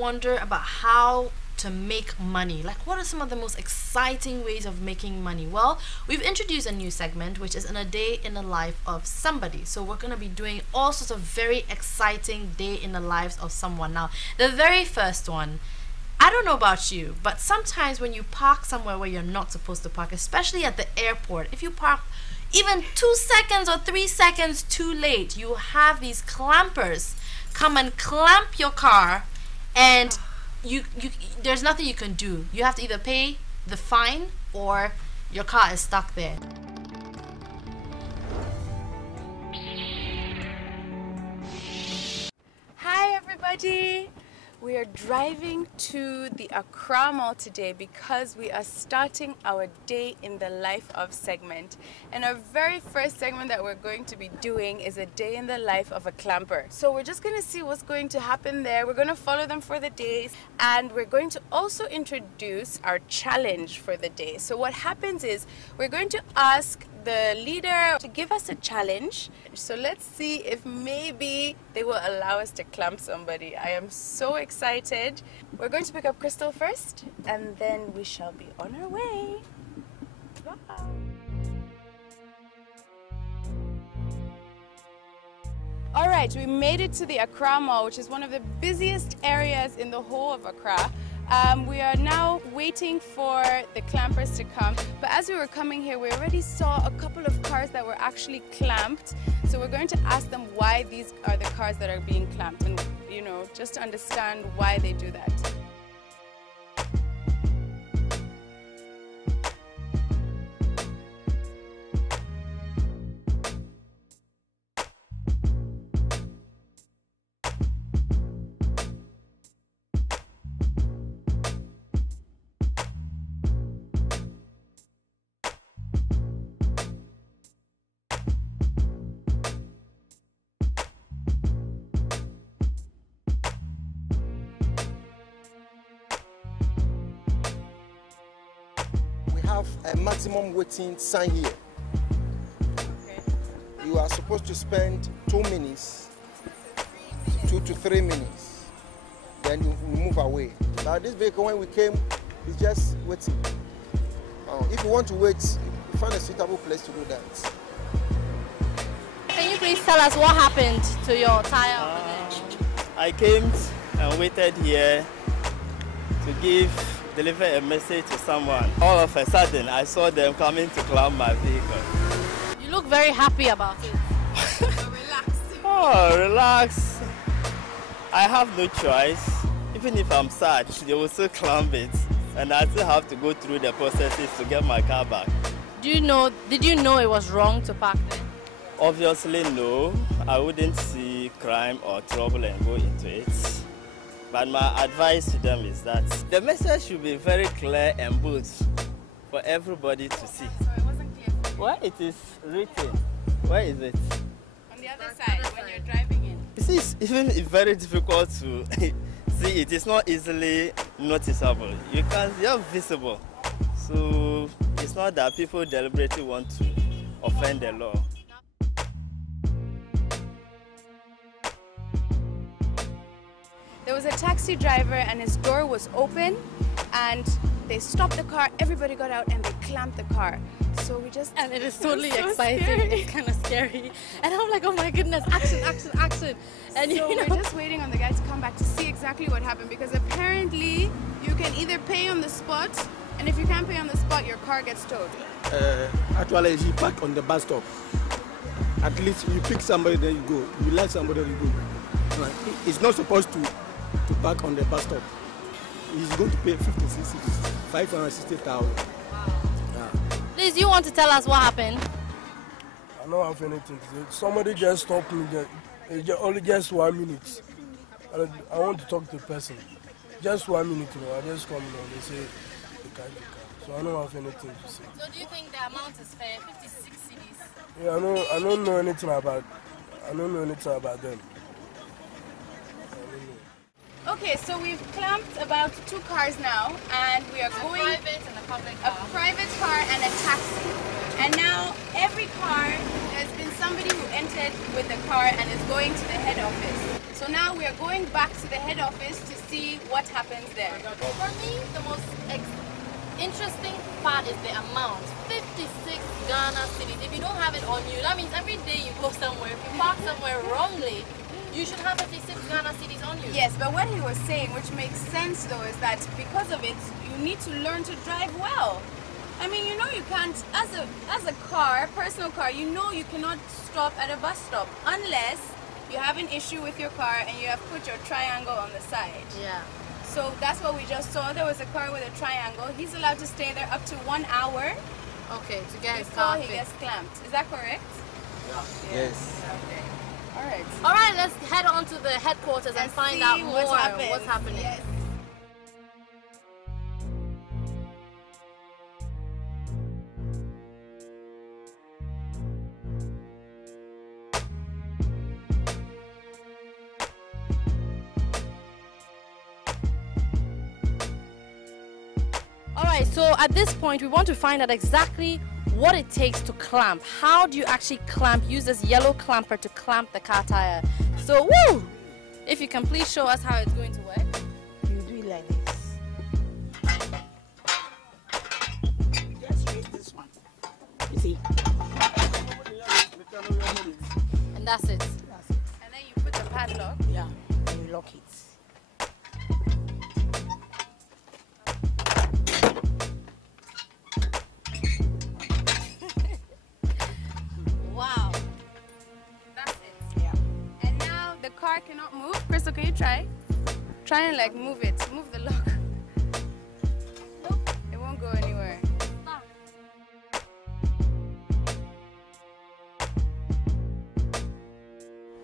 wonder about how to make money? Like, what are some of the most exciting ways of making money? Well, we've introduced a new segment, which is in a day in the life of somebody. So we're going to be doing all sorts of very exciting day in the lives of someone. Now, the very first one, I don't know about you, but sometimes when you park somewhere where you're not supposed to park, especially at the airport, if you park even 2 seconds or 3 seconds too late, you have these clampers come and clamp your car, and you there's nothing you can do. You have to either pay the fine or your car is stuck there. Hi everybody! We are driving to the Accra Mall today because we are starting our Day in the Life of segment. And our very first segment that we're going to be doing is a day in the life of a clamper. So we're just going to see what's going to happen there. We're going to follow them for the days, and we're going to also introduce our challenge for the day. So what happens is we're going to ask the leader to give us a challenge. So let's see if maybe they will allow us to clamp somebody. I am so excited. We're going to pick up Crystal first, and then we shall be on our way. Bye. Alright, we made it to the Accra Mall, which is one of the busiest areas in the whole of Accra. We are now waiting for the clampers to come, but as we were coming here, we already saw a couple of cars that were actually clamped. So we're going to ask them why these are the cars that are being clamped, and just to understand why they do that. Have a maximum waiting sign here. Okay. You are supposed to spend 2 minutes, 2 to 3 minutes, then you move away. Now this vehicle, when we came, is just waiting. If you want to wait, you find a suitable place to do that. Can you please tell us what happened to your tire over there? I came and waited here to deliver a message to someone. All of a sudden, I saw them coming to clamp my vehicle. You look very happy about it. Relax. Oh, relax. I have no choice. Even if I'm sad, they will still clamp it. And I still have to go through the processes to get my car back. Did you know it was wrong to park there? Obviously, no. I wouldn't see crime or trouble and go into it. But my advice to them is that the message should be very clear and bold for everybody to see. So it wasn't clear. Where it is written? Where is it? On the other side, when you're driving in. You see, it's very difficult to see it. It's not easily noticeable. You're visible. So it's not that people deliberately want to offend the law. There was a taxi driver and his door was open, and they stopped the car, everybody got out and they clamped the car. So we just... And it is totally so exciting. scary. It's kind of scary. And I'm like, oh my goodness, action, action, action. And so we're just waiting on the guy to come back to see exactly what happened, because apparently you can either pay on the spot, and if you can't pay on the spot, your car gets towed. Actually, you park on the bus stop. At least you pick somebody, then you go. You let somebody, you go. It's not supposed to park on the bus stop. He's going to pay 560,000. Please, you want to tell us what happened? I don't have anything to say. Somebody just stopped me. Only just 1 minute. I want to talk to the person. Just 1 minute, I just come and they say they can't. So I don't have anything to say. So do you think the amount is fair? 56 cedis? Yeah, I don't know anything about them. Okay, so we've clamped about 2 cars now, and we are going... A private and a public car. A private car and a taxi. And now every car has been somebody who entered with the car and is going to the head office. So now we are going back to the head office to see what happens there. For me, the most interesting part is the amount. 56 Ghana cedis. If you don't have it on you, that means every day you go somewhere, if you park somewhere wrongly, you should have 56 Ghana cedis on you. Yes, but what he was saying, which makes sense though, is that because of it, you need to learn to drive well. I mean, you know, you can't, as a car, personal car, you know you cannot stop at a bus stop unless you have an issue with your car and you have put your triangle on the side. Yeah. So that's what we just saw. There was a car with a triangle. He's allowed to stay there up to 1 hour. Okay, to get his before car he fixed. gets clamped. Is that correct? Yeah. Yes. Okay. All right. All right, let's head on to the headquarters and find see out more what what's happening. Yes. Alright, so at this point we want to find out exactly what it takes to clamp. How do you actually clamp? Use this yellow clamper to clamp the car tire. So, woo! If you can please show us how it's going to work. You do it like this. Just raise this one. You see? And that's it. That's it. And then you put the padlock. Yeah, and you lock it. Wow. That's it. Yeah. And now the car cannot move. Crystal, can you try? Try and like move it. Move the lock. Nope. It won't go anywhere. Stop.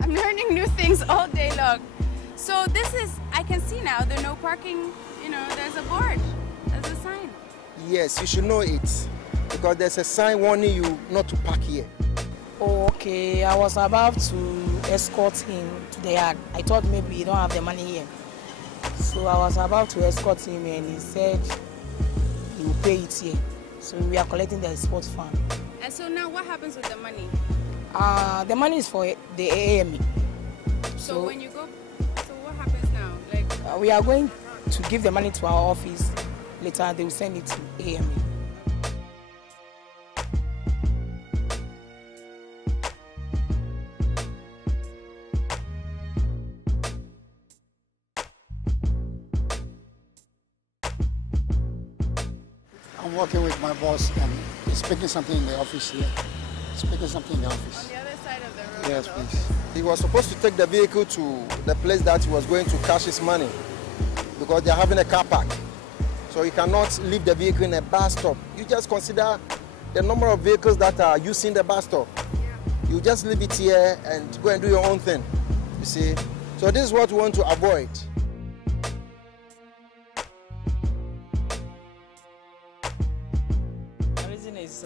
I'm learning new things all day long. So this is, I can see now, there's no parking, you know, there's a board. There's a sign. Yes, you should know it because there's a sign warning you not to park here. Oh, okay, I was about to escort him to the yard. I thought maybe you don't have the money here. So I was about to escort him and he said he will pay it here. So we are collecting the sports fund. And so now what happens with the money? The money is for the AME. So when you go, so what happens now? Like We are going to give the money to our office. Later they will send it to AME. I'm working with my boss and he's speaking something in the office here. Speaking something in the on office. the other side of the road. Yes, the please. office. He was supposed to take the vehicle to the place that he was going to cash his money because they're having a car park. So you cannot leave the vehicle in a bus stop. You just consider the number of vehicles that are using the bus stop. You just leave it here and go and do your own thing, you see. So this is what we want to avoid. The reason is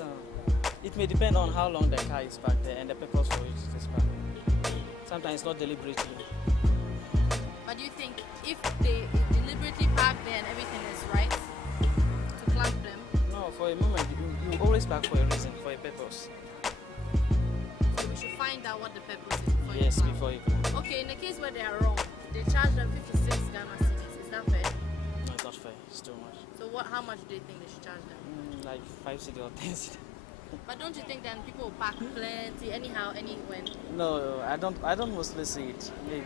it may depend on how long the car is parked there and the purpose for which it is parked. Sometimes not deliberately. But do you think if they deliberately park there and everything is right to clamp them? No, for a moment you always park for a reason, for a purpose. So we should find out what the purpose is before Yes, you clamp. before you clamp. Okay, in the case where they are wrong, they charge them 56 Ghana cedis. Is that fair? No, it's not fair. It's too much. So how much do you think they should charge them? Like 5 cedi or 10 cedi. But don't you think then people will park plenty anyhow, anywhere? No, I don't mostly see it. Maybe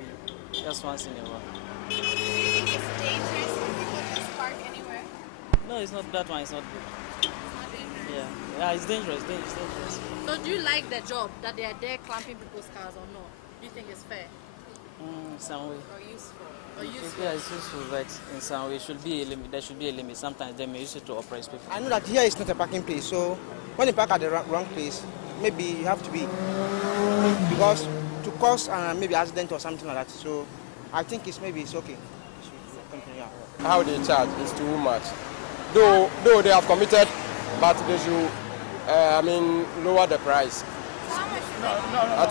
just once in a while. Do you think it's dangerous if people just park anywhere? No, it's not that one. It's not good. It's not dangerous. Yeah, it's dangerous. Dangerous. So do you like the job that they are there clamping people's cars or not? Do you think it's fair Some way. Or useful? or useful? Yeah, it's useful, but in some way should be a limit. There should be a limit. Sometimes they may use it to oppress people. I know that here is not a parking place, so when you park at the wrong place, maybe you have to be, because to cause maybe accident or something like that. So I think it's okay. Continue. How they charge is too much. Though they have committed, but they should, lower the price. How much do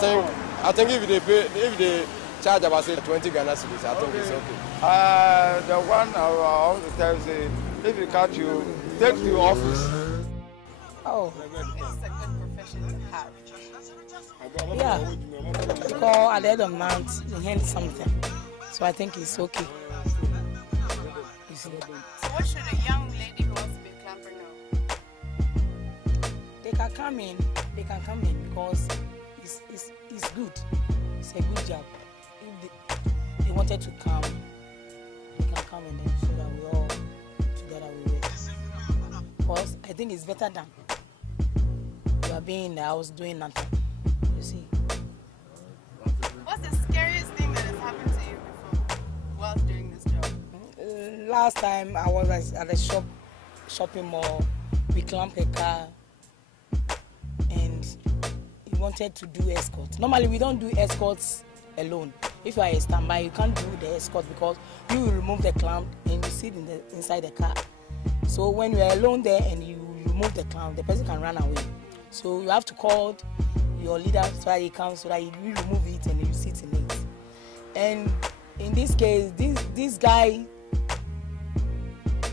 they pay? I think if they charge about say 20 Ghana cedis, I think it's okay. The one I want to tell you, if they catch you, take to your office. Oh, It's a good profession to have. I Yeah. Because at the end of the month, you hand something. So I think it's okay. You see. So what should a young lady who wants to be a clamper know? They can come in. They can come in because it's good. It's a good job. If they wanted to come, they can come in then so that we all together we work. Because I think it's better than you are being in the house doing nothing. You see. What's the scariest thing that has happened to you before whilst doing this job? Last time I was at a shopping mall. We clamped a car and he wanted to do escort. Normally we don't do escorts alone. If you are a standby, you can't do the escort because you will remove the clamp and you sit inside the car. So when you are alone there and you remove the clamp, the person can run away. So you have to call your leader so that he comes so that he will remove it and you sit in it. And in this case, this guy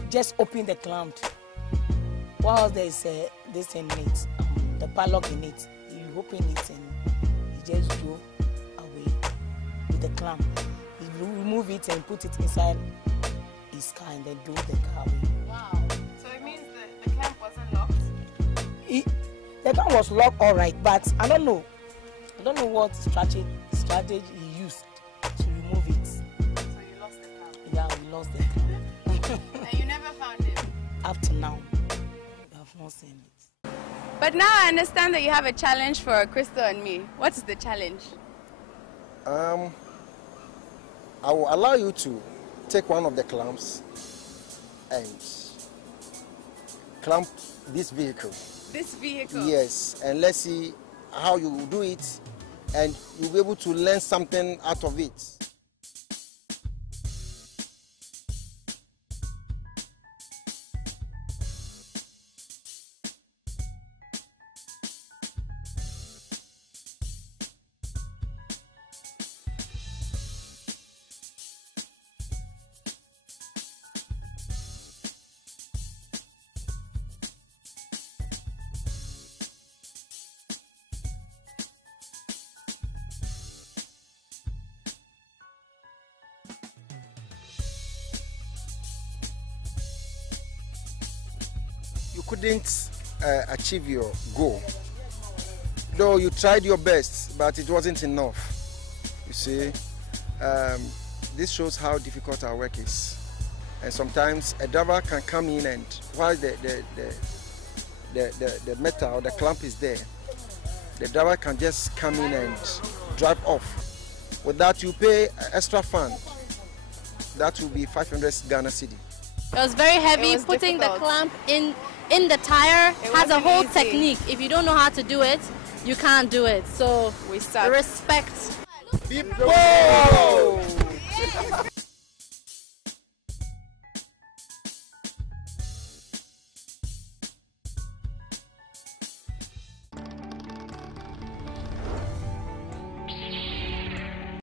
just opened the clamp. While there is this in it, the padlock in it, he opened it and he just drove away with the clamp. He removed it and put it inside his car and then drove the car away. Wow. So it means the clamp wasn't locked? The clamp was locked all right, but I don't know what strategy he used to remove it. So you lost the clamp? Yeah, we lost the clamp. And you never found it? Up to now, we have not seen it. But now I understand that you have a challenge for Crystal and me. What is the challenge? I will allow you to take one of the clamps and clamp this vehicle. This vehicle? Yes, and let's see how you do it, and you'll be able to learn something out of it. You couldn't achieve your goal. Though you tried your best, but it wasn't enough. You see, this shows how difficult our work is. And sometimes a driver can come in and while the metal or the clamp is there, the driver can just come in and drive off. With that, you pay extra fund. That will be 500 Ghana cedi. It was very heavy. It was Putting difficult. the clamp in the tire has a wasn't whole easy. technique. If you don't know how to do it, you can't do it. So We suck. respect. People!